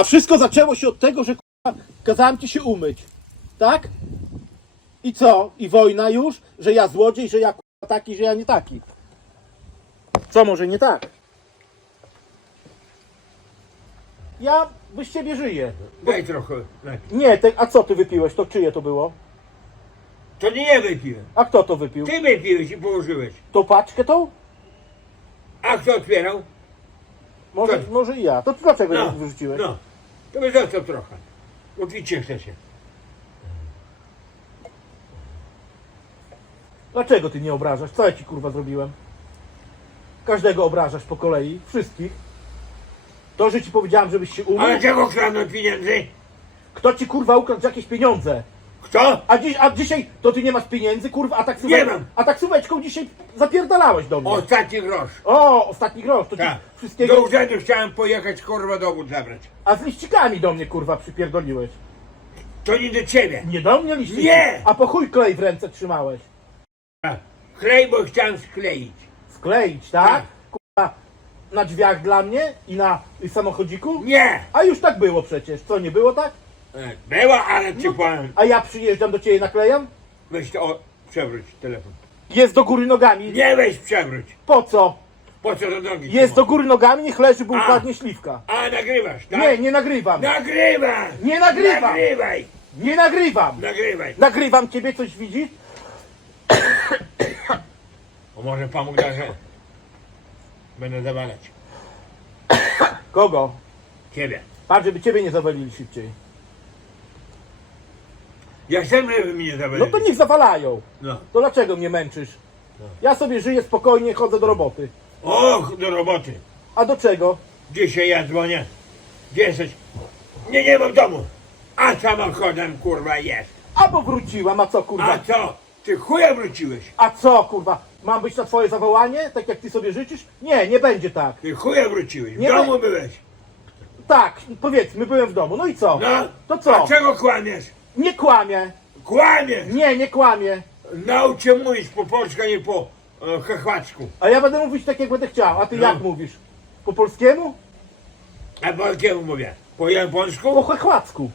A wszystko zaczęło się od tego, że kurwa, kazałem ci się umyć. Tak? I co? I wojna już? Że ja złodziej, że ja kurwa, taki, że ja nie taki. Co może nie tak? Ja bez ciebie żyję. Daj trochę lepiej. Nie, te, a co ty wypiłeś? To czyje to było? To nie ja wypiłem. A kto to wypił? Ty wypiłeś i położyłeś. To paczkę tą? A kto otwierał? Może, może i ja. To ty dlaczego No, nie wyrzuciłeś? no. To by został trochę. Bo picie chcecie. Dlaczego ty nie obrażasz? Co ja ci kurwa zrobiłem? Każdego obrażasz po kolei, wszystkich. To, że ci powiedziałem, żebyś się umył. Ale czego kradną pieniędzy? Kto ci kurwa ukradł jakieś pieniądze? Kto? A, dziś, a dzisiaj to ty nie masz pieniędzy, kurwa, a taksóweczką, Nie mam. a taksóweczką dzisiaj zapierdalałeś do mnie. Ostatni grosz. O, ostatni grosz, to ci Tak. wszystkiego. Do urzędu chciałem pojechać, kurwa, dowód zabrać. A z liścikami do mnie kurwa przypierdoliłeś. To nie do ciebie. Nie do mnie liściki. Nie. A po chuj klej w ręce trzymałeś. A, Klej, bo chciałem skleić. Skleić, tak? Tak. Kurwa, na drzwiach dla mnie i na samochodziku? Nie! A już tak było przecież. Co, nie było tak? E, Była, ale ci No. powiem. A ja przyjeżdżam do ciebie naklejam? Weź to, o, przewróć telefon. Jest do góry nogami. Nie weź przewróć. Po co? Po co do nogi? Jest do góry nogami, niech leży, bo A. upadnie śliwka. A, nagrywasz, tak? Nie, nie nagrywam. Nagrywaj! Nie nagrywam. Nagrywaj! Nie nagrywam. Nagrywaj! Nagrywam ciebie, coś widzisz? O może pomógł da, że będę zawalać. Kogo? Ciebie. Patrz, żeby ciebie nie zawalili szybciej. Ja chcę, żeby mnie zawalili. No to niech zawalają. No. To dlaczego mnie męczysz? Ja sobie żyję spokojnie, chodzę do roboty. Och, do roboty. A do czego? Dzisiaj ja dzwonię. Gdzie jesteś? Nie, nie mam domu. A samochodem, kurwa, jest. Albo wróciłam, a co A kurwa? co? Ty chuja wróciłeś. A co kurwa? Mam być na twoje zawołanie, tak jak ty sobie życzysz? Nie, nie będzie tak. Ty chuja wróciłeś. W Nie domu byłeś. Tak, powiedzmy, byłem w domu. No i co? No. To co? A czego kłamiesz? Nie kłamię. Kłamiesz! Nie, nie kłamię. Naucz się mówić po polsku, a nie po e. A ja będę mówić tak, jak będę chciał. A ty No. jak mówisz? Po polskiemu? A po jakiemu mówię? Po Po japońsku? chechłacku.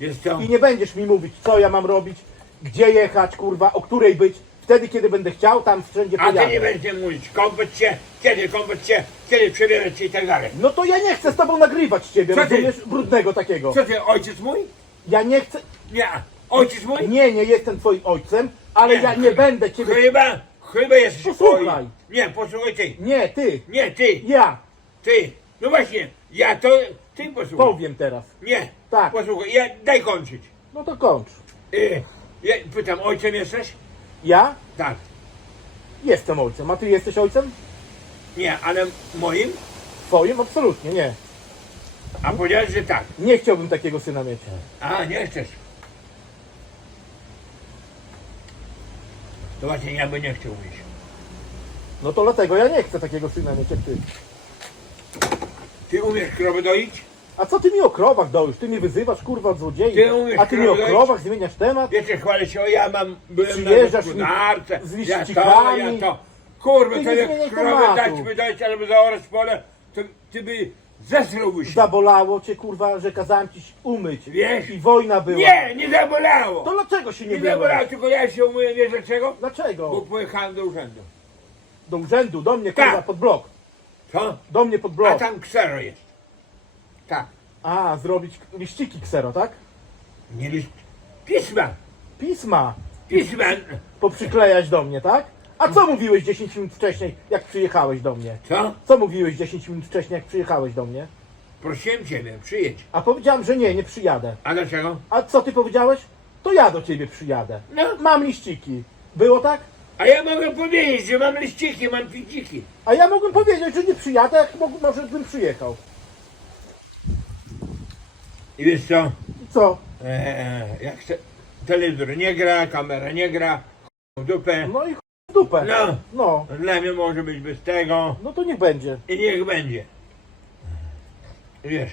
Jest to... I nie będziesz mi mówić, co ja mam robić, gdzie jechać, kurwa, o której być. Wtedy, kiedy będę chciał, tam wszędzie A ty nie pojadę. będziesz mówić, kąpać się, kiedy kąpać się, kiedy przebierać się i tak dalej. No to ja nie chcę z tobą nagrywać ciebie, Co ty? rozumiesz? Brudnego takiego. Co ty, ojciec mój? Ja nie chcę... Nie. Ojciec mój? Nie, nie jestem twoim ojcem, ale Nie. ja nie będę ciebie... Chyba, chyba jesteś Posłuchaj. oj- Nie, posłuchaj ty. Nie, ty. Nie, ty, Ja. ty. No właśnie, ja to, ty posłuchaj. Powiem teraz. Nie, Tak. posłuchaj, ja, daj kończyć. No to kończ. Y, ja pytam, ojcem jesteś? Ja Tak. jestem ojcem, a ty jesteś ojcem? Nie, ale moim? Twoim? Absolutnie nie. A powiedziałeś, że tak. Nie chciałbym takiego syna mieć. A, nie chcesz. To właśnie ja by nie chciał mieć. No to dlatego ja nie chcę takiego syna mieć jak ty. Ty umiesz krowy doić? A co ty mi o krowach dojuż? Ty mnie wyzywasz, kurwa, od złodziei. Ty umiesz A ty mi o krowy krowach zmieniasz temat? Wiecie, chwalę się, o ja mam, byłem Przyjeżdżasz na mi gospodarce, z ja to, liścikami. ja to. Kurwa, Ty to nie jak zmieniaj tematu. dać by dać albo zaorać pole, to ty by zesrałby się. Zabolało cię, kurwa, że kazałem ci umyć. Wiesz? I wojna była. Nie, nie zabolało. To dlaczego się nie nie zabolało, byłeś? tylko ja się umyłem, wiesz dlaczego? Bo Dlaczego? pojechałem do urzędu. Do urzędu, do mnie, Tak. kurwa, pod blok. Co? Do mnie pod A blok. tam ksero jest. Tak. A, zrobić liściki ksero, tak? Nie list. Pisma. Pisma Pisma. poprzyklejać do mnie, tak? A co mówiłeś 10 minut wcześniej, jak przyjechałeś do mnie? Co? Co mówiłeś 10 minut wcześniej, jak przyjechałeś do mnie? Prosiłem ciebie, przyjedź. A powiedziałem, że nie, nie przyjadę. A dlaczego? A co ty powiedziałeś? To ja do ciebie przyjadę. No. Mam liściki. Było tak? A ja mogę powiedzieć, że mam liściki, mam pidziki. A ja mogłem powiedzieć, że nie przyjadę, jak mógł, może bym przyjechał. I wiesz co? I co? Eee, jak te, telewizor nie gra, kamera nie gra, dupę. No i dupę. No, No, dla mnie może być bez tego no to niech będzie. i niech będzie. Wiesz,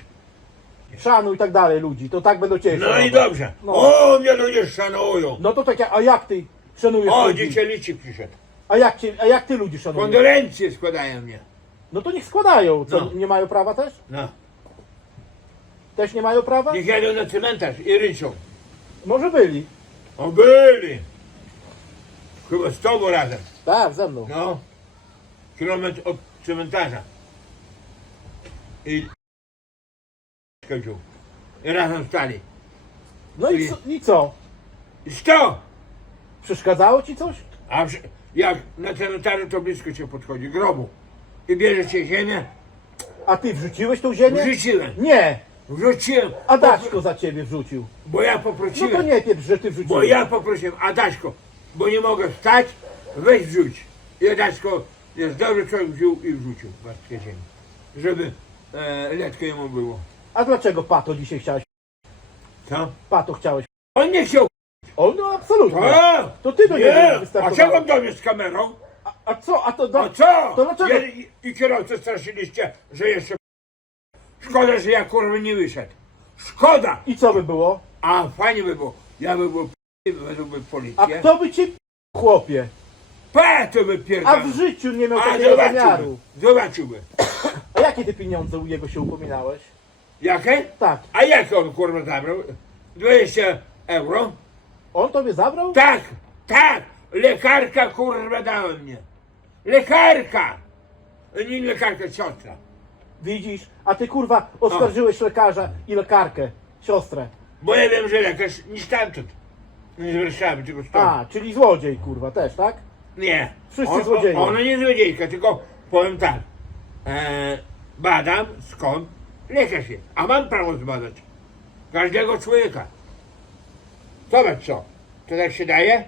Szanuj i tak dalej ludzi, to tak będą cię no szanować. i dobrze. No. O, mnie ludzie szanują. No to tak, jak- a jak ty szanujesz O, ludzi? dzisiaj licznik przyszedł. A jak, cię, a jak ty ludzi szanujesz? Kondolencje składają mnie. No to niech składają. Co, No. nie mają prawa też? No. Też nie mają prawa? Niech jadą na cmentarz i ryczą. Może byli. O byli! Chyba z tobą razem. Tak, ze mną. No. Kilometr od cmentarza. I skończył. I razem stali. No i co? I co? I sto! Przeszkadzało ci coś? A jak na cmentarzu to blisko się podchodzi, grobu. I bierze się ziemię, A ty wrzuciłeś tą ziemię? wrzuciłem. Nie! Wrzuciłem. Adaśko za ciebie wrzucił. Bo ja No to poprosiłem. nie pieprz, że ty Bo wrzuciłeś. ja poprosiłem, Adaśko, bo nie mogę wstać, weź wrzuć. I Adaśko jest dobry człowiek, wziął i wrzucił warstwę ziemi. Żeby e, letko jemu było. A dlaczego Pato dzisiaj chciałeś? Co? Pato chciałeś. On nie chciał. O, no absolutnie. A, To ty do niego nie. A wystartowałeś. czego on do mnie z kamerą? A, a co? A to do... A co? To dlaczego? Ja, i, I kierowcę straszyliście, że jeszcze... Szkoda, że ja kurwa nie wyszedł. Szkoda! I co by było? A fajnie by było. Ja by był p- wezwałby A policję. kto by ci chłopie? Pa, to by A w życiu nie miał A takiego zamiaru. Zobaczyłby. A jakie ty pieniądze u jego się upominałeś? Jakie? Tak. A jak on kurwa zabrał? 20 euro? On tobie zabrał? Tak, tak! Lekarka kurwa dała mnie. Lekarka! Nie lekarka, siostra. Widzisz? A ty kurwa oskarżyłeś lekarza i lekarkę, siostrę. Bo ja wiem, że lekarz nie stamtąd. Nie z Warszawy, tylko stąd. A, czyli złodziej kurwa też, tak? Nie. Wszyscy On- złodzieje. Ona nie złodziejka, tylko powiem tak. E, badam skąd lekarz jest. A mam prawo zbadać. Każdego człowieka. Zobacz co. To tak się daje?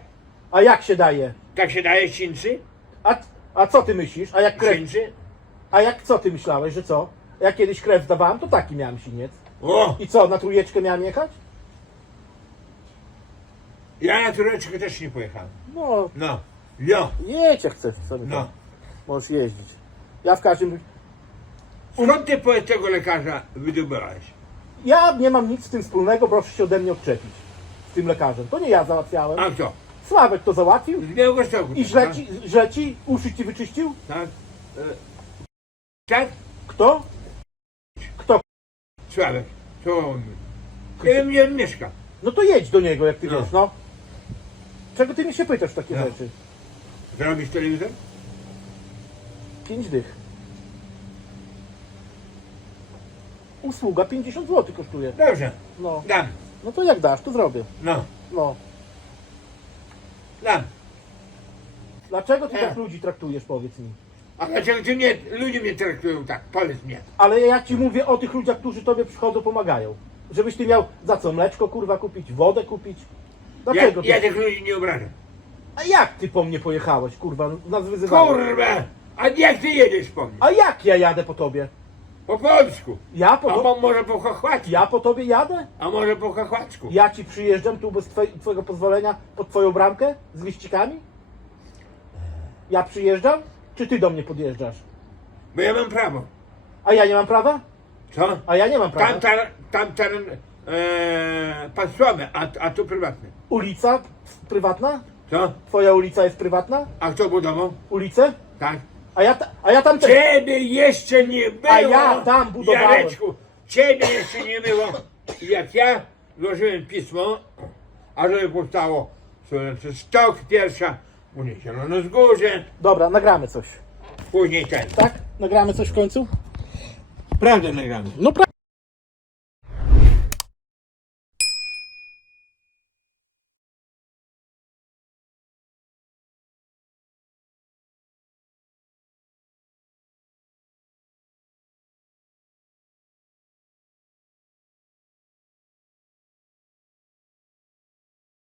A jak się daje? Tak się daje sińcy? A, a co ty myślisz? A jak krew... Sińcy? A jak co ty myślałeś, że co? Jak kiedyś krew zdawałem, to taki miałem siniec. O! I co, na trójeczkę miałem jechać? Ja na tureczkę też nie pojechałem. No, No. Jo. jedź jak chcesz sobie No. Możesz jeździć. Ja w każdym... Skąd ty po tego lekarza wydobywałeś? Ja nie mam nic z tym wspólnego, proszę się ode mnie odczepić. Z tym lekarzem. To nie ja załatwiałem. A kto? Sławek to załatwił. Z Białegostoku. I źle ci, źle ci uszy ci wyczyścił? Tak? E, tak? Kto? Kto? Sławek. To on. Nie wiem, gdzie on mieszka. No to jedź do niego, jak ty No. wiesz, no. Czego ty mi się pytasz takie No. rzeczy? Zrobisz telewizor? Pięć dych. Usługa 50 zł kosztuje. Dobrze. No. Dam. No to jak dasz, to zrobię. No. No. Dam. Dlaczego ty Nie. tak ludzi traktujesz, powiedz mi? A dlaczego ty mnie, ludzie mnie traktują tak? Powiedz mnie. Ale ja ci mówię o tych ludziach, którzy tobie przychodzą, pomagają. Żebyś ty miał za co mleczko, kurwa, kupić, wodę kupić. Ja, Dlaczego ty? ja tych ludzi nie obrażam. A jak ty po mnie pojechałeś, kurwa, nas wyzywałeś? Kurwa! A jak ty jedziesz po mnie? A jak ja jadę po tobie? Po polsku. Ja po, A mo- może po chachłacku. ja po tobie jadę? A może po chachłacku. Ja ci przyjeżdżam tu bez twoje, twojego pozwolenia pod twoją bramkę z liścikami? Ja przyjeżdżam? Czy ty do mnie podjeżdżasz? Bo ja mam prawo. A ja nie mam prawa? Co? A ja nie mam prawa. Tam, ter, tam teren e, państwowy, a, a tu prywatny. Ulica prywatna? Co? Twoja ulica jest prywatna? A kto budował? Ulicę? Tak. A ja, ta, a ja tam też. Ciebie jeszcze nie było! A ja tam budowałem. Jareczku, ciebie jeszcze nie było. Jak ja złożyłem pismo, a żeby powstało Słońce Stok pierwsza, później Zielono Wzgórze, Dobra, nagramy coś. później ten. Tak? Nagramy coś w końcu? Prawdę nagramy. No pra...